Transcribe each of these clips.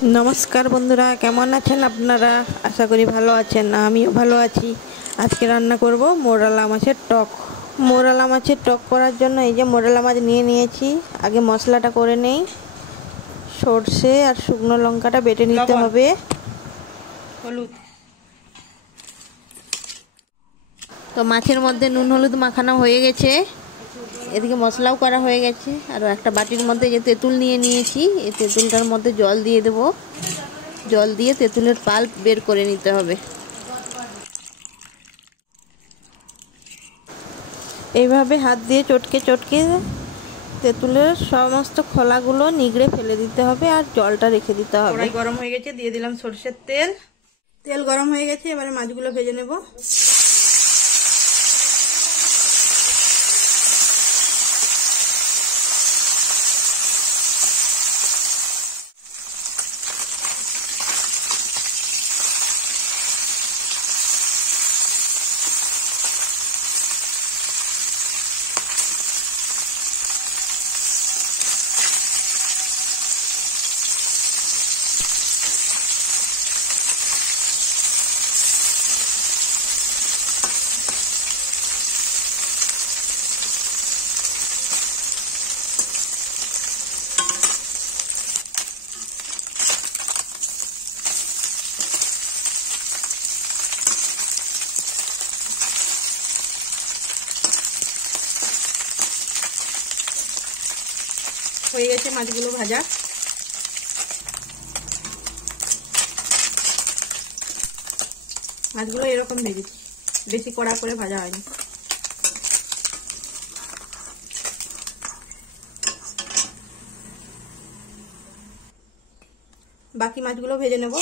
নমস্কার বন্ধুরা, কেমন আছেন আপনারা? আশা করি ভালো আছেন। আমিও ভালো আছি। আজকে রান্না করব মোরালা মাছের টক। মোরালা মাছের টক করার জন্য এই যে মোরালা মাছ নিয়ে নিয়েছি। আগে মশলাটা করে নেই। সর্ষে আর শুকনো লঙ্কাটা বেটে নিতে হবে। হলুদ, তো মাছের মধ্যে নুন হলুদ মাখানো হয়ে গেছে। এদিকে মশলাও করা হয়ে গেছে। আর একটা বাটির মধ্যে যে তেঁতুল নিয়ে নিয়েছি, এই তেঁতুলটার মধ্যে জল দিয়ে দেবো। জল দিয়ে তেঁতুলের পাল্প বের করে নিতে হবে। এইভাবে হাত দিয়ে চটকে চটকে তেঁতুলের সমস্ত খোলাগুলো নিগড়ে ফেলে দিতে হবে আর জলটা রেখে দিতে হবে। কড়াই গরম হয়ে গেছে, দিয়ে দিলাম সরষের তেল। তেল গরম হয়ে গেছে, এবারে মাছগুলো ভেজে নেব। হয়ে গেছে মাছগুলো ভাজা। মাছগুলো এরকম ভেজেছি, বেশি কড়া করে ভাজা হয়নি। বাকি মাছগুলো ভেজে নেব।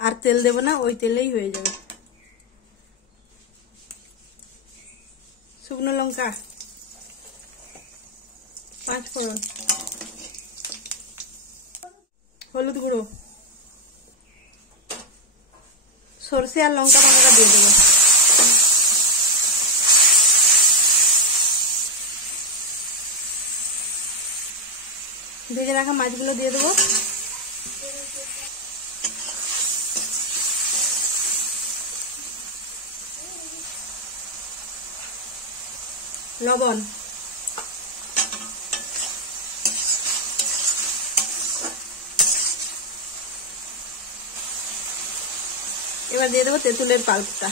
আর তেল দেব না, ওই তেলেই হয়ে যাবে। শুকনো লঙ্কা, 5 ফোড়ন, হলুদ গুঁড়ো, সরষে আর লঙ্কা বাটাটা দিয়ে দেবো। ভেজে রাখা মাছগুলো দিয়ে দেবো। লবণ, এবার দিয়ে দেবো তেঁতুলের পাল্পটা।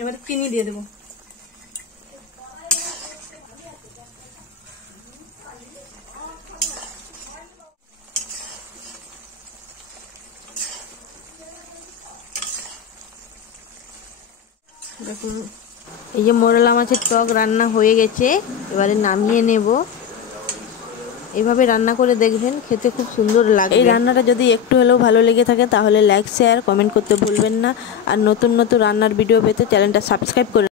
এবার চিনি দিয়ে দেবো। দেখুন, এই যে মোরালা মাছের টক রান্না হয়ে গেছে। এবারে নামিয়ে নেব। এভাবে রান্না করে দেখবেন, খেতে খুব সুন্দর লাগে। এই রান্নাটা যদি একটু হলেও ভালো লেগে থাকে তাহলে লাইক, শেয়ার, কমেন্ট করতে ভুলবেন না। আর নতুন নতুন রান্নার ভিডিও পেতে চ্যানেলটা সাবস্ক্রাইব করে